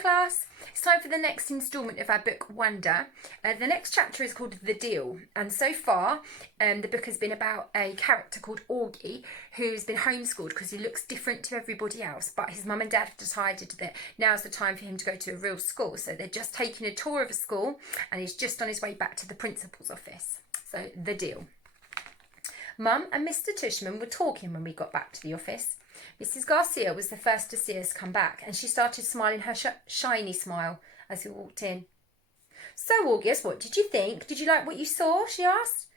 class. It's time for the next instalment of our book, Wonder. The next chapter is called The Deal. And so far, the book has been about a character called Augie who's been homeschooled because he looks different to everybody else. But his mum and dad have decided that now's the time for him to go to a real school. So they're just taking a tour of a school and he's just on his way back to the principal's office. So, The Deal. Mum and Mr. Tushman were talking when we got back to the office. Mrs. Garcia was the first to see us come back, and she started smiling her shiny smile as we walked in. "So, August, what did you think? Did you like what you saw?" she asked.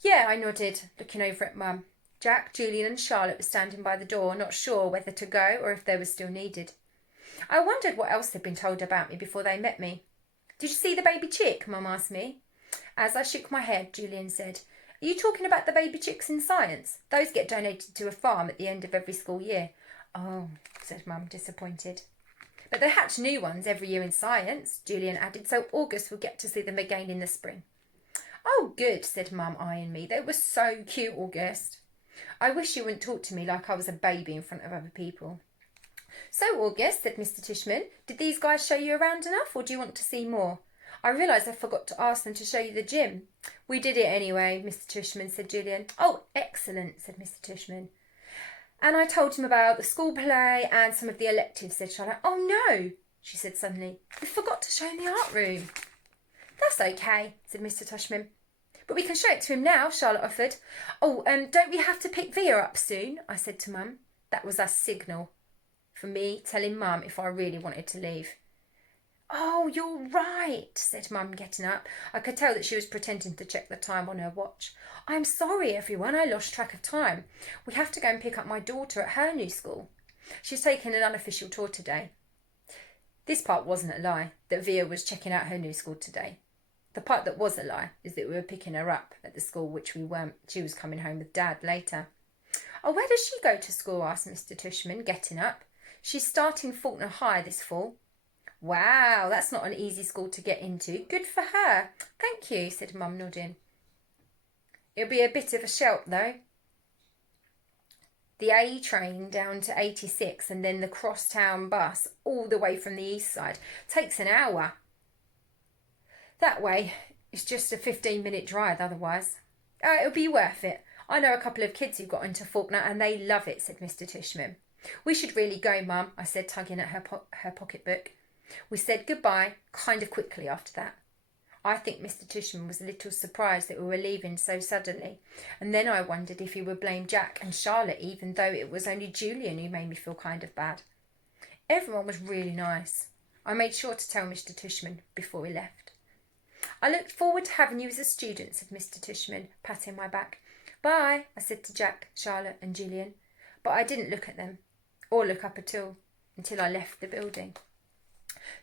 "Yeah," I nodded, looking over at Mum. Jack, Julian and Charlotte were standing by the door, not sure whether to go or if they were still needed. I wondered what else they'd been told about me before they met me. "Did you see the baby chick?" Mum asked me. As I shook my head, Julian said, "Are you talking about the baby chicks in science? Those get donated to a farm at the end of every school year." "Oh," said Mum, disappointed. "But they hatch new ones every year in science," Julian added, "so August will get to see them again in the spring." "Oh, good," said Mum, eyeing me. "They were so cute, August." "I wish you wouldn't talk to me like I was a baby in front of other people." "So, August," said Mr. Tushman, "did these guys show you around enough, or do you want to see more? I realise I forgot to ask them to show you the gym." "We did it anyway," Mr. Tushman, said Julian. "Oh, excellent," said Mr. Tushman. "And I told him about the school play and some of the electives," said Charlotte. "Oh, no," she said suddenly. "We forgot to show him the art room." "That's okay," said Mr. Tushman. "But we can show it to him now," Charlotte offered. "Oh, don't we have to pick Via up soon?" I said to Mum. That was our signal for me telling Mum if I really wanted to leave. "Oh, you're right," said Mum, getting up. I could tell that she was pretending to check the time on her watch. "I'm sorry, everyone, I lost track of time. We have to go and pick up my daughter at her new school. She's taking an unofficial tour today." This part wasn't a lie, that Via was checking out her new school today. The part that was a lie is that we were picking her up at the school which we weren't. She was coming home with Dad later. "Oh, where does she go to school?" asked Mr. Tushman, getting up. "She's starting Faulkner High this fall." "Wow, that's not an easy school to get into. Good for her." "Thank you," said Mum, nodding. "It'll be a bit of a shout, though. The A train down to 86 and then the crosstown bus all the way from the east side takes an hour. That way, it's just a 15-minute drive otherwise." "It'll be worth it. I know a couple of kids who got into Faulkner and they love it," said Mr. Tushman. "We should really go, Mum," I said, tugging at her pocketbook. We said goodbye kind of quickly after that. I think Mr. Tushman was a little surprised that we were leaving so suddenly, and then I wondered if he would blame Jack and Charlotte, even though it was only Julian who made me feel kind of bad. Everyone was really nice. I made sure to tell Mr. Tushman before we left. "I look forward to having you as a student," said Mr. Tushman, patting my back. "Bye," I said to Jack, Charlotte and Julian, but I didn't look at them, or look up at all, until I left the building.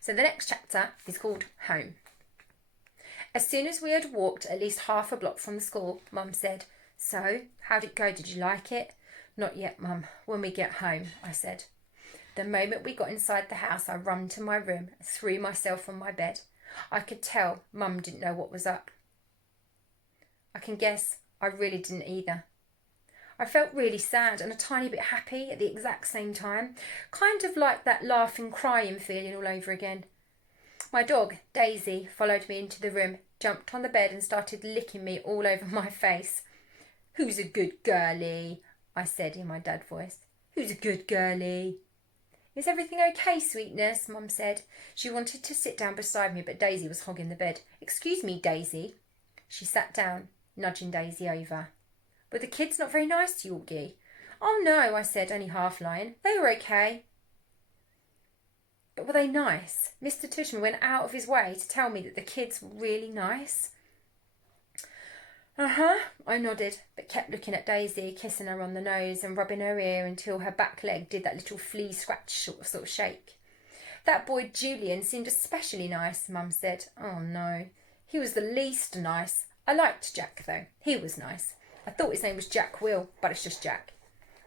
So the next chapter is called Home. As soon as we had walked at least half a block from the school, Mum said, "So, how'd it go? Did you like it?" "Not yet, Mum. When we get home," I said. The moment we got inside the house, I run to my room and threw myself on my bed. I could tell Mum didn't know what was up. I can guess I really didn't either. I felt really sad and a tiny bit happy at the exact same time, kind of like that laughing, crying feeling all over again. My dog, Daisy, followed me into the room, jumped on the bed and started licking me all over my face. "Who's a good girlie?" I said in my dad voice. "Who's a good girlie?" "Is everything okay, sweetness?" Mum said. She wanted to sit down beside me, but Daisy was hogging the bed. "Excuse me, Daisy." She sat down, nudging Daisy over. "Were the kids not very nice to you, Augie?" "Oh, no," I said, only half lying. "They were okay." "But were they nice?" Mr. Tushman went out of his way to tell me that the kids were really nice. "Uh-huh," I nodded, but kept looking at Daisy, kissing her on the nose and rubbing her ear until her back leg did that little flea scratch sort of shake. "That boy Julian seemed especially nice," Mum said. "Oh, no. He was the least nice. I liked Jack, though. He was nice. I thought his name was Jack Will, but it's just Jack."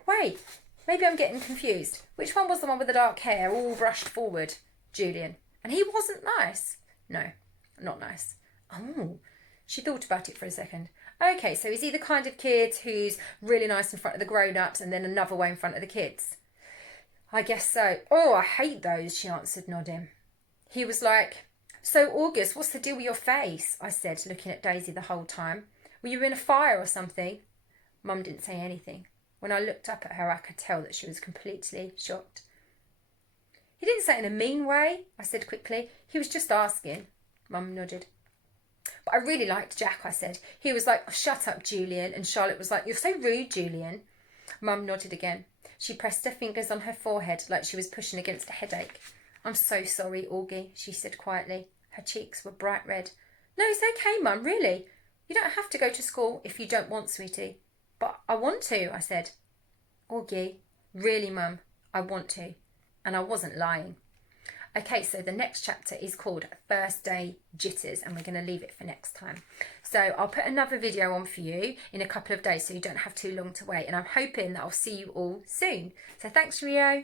"Wait, maybe I'm getting confused. Which one was the one with the dark hair, all brushed forward?" "Julian. And he wasn't nice?" "No, not nice." "Oh." She thought about it for a second. "Okay, so is he the kind of kid who's really nice in front of the grown-ups and then another way in front of the kids?" "I guess so." "Oh, I hate those," she answered, nodding. He was like, so August, what's the deal with your face? I said, looking at Daisy the whole time. Were you in a fire or something? Mum didn't say anything. When I looked up at her, I could tell that she was completely shocked. He didn't say it in a mean way, I said quickly. He was just asking. Mum nodded. But I really liked Jack, I said. He was like, oh, shut up, Julian. And Charlotte was like, you're so rude, Julian. Mum nodded again. She pressed her fingers on her forehead like she was pushing against a headache. I'm so sorry, Augie, she said quietly. Her cheeks were bright red. No, it's okay, Mum, really. You don't have to go to school if you don't want, sweetie. But I want to, I said. Augie, really, Mum, I want to. And I wasn't lying. Okay, so the next chapter is called First Day Jitters, and we're going to leave it for next time. So I'll put another video on for you in a couple of days so you don't have too long to wait. And I'm hoping that I'll see you all soon. So thanks, Rio.